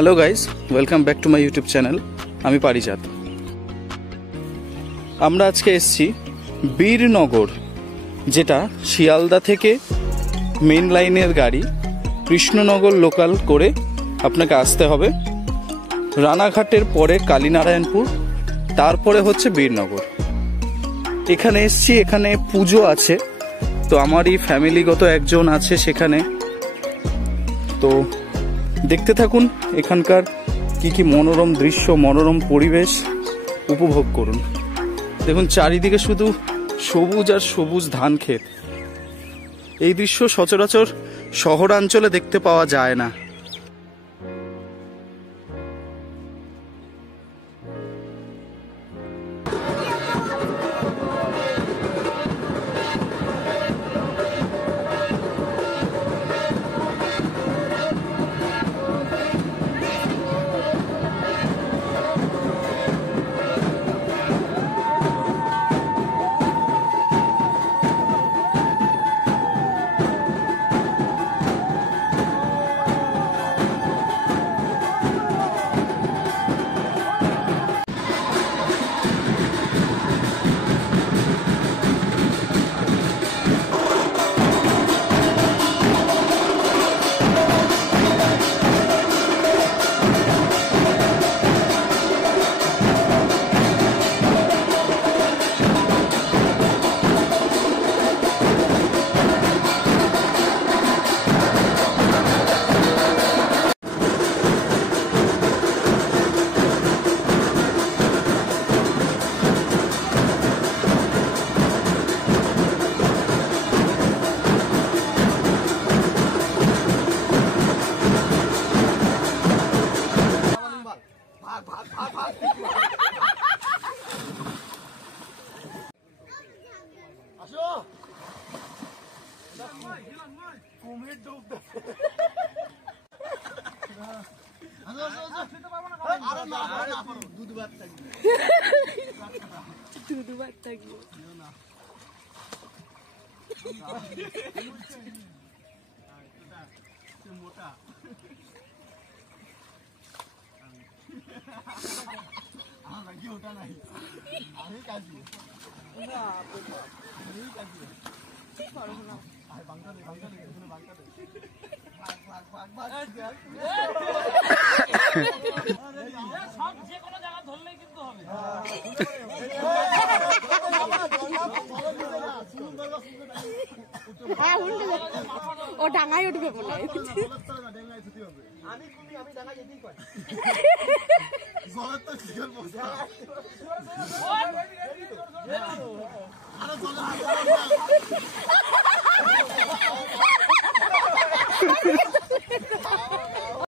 Hello guys, welcome back to my YouTube channel. আমি পারিজাত। আমরা আজকে এসেছি বীরনগর, যেটা শিয়ালদা থেকে মেন লাইনের গাড়ি কৃষ্ণনগর লোকাল করে আপনাকে আসতে হবে। রানাঘাটের পরে কালীনারায়ণপুর, তারপরে হচ্ছে বীরনগর। এখানে এসেছি, এখানে পুজো আছে, তো আমারই ফ্যামিলিগত একজন আছে সেখানে। তো দেখতে থাকুন এখানকার কি কি মনোরম দৃশ্য, মনোরম পরিবেশ উপভোগ করুন। দেখুন চারিদিকে শুধু সবুজ আর সবুজ ধান ক্ষেত। এই দৃশ্য সচরাচর শহরাঞ্চলে দেখতে পাওয়া যায় না। ও ডাঙায় উঠবে মনে হয়।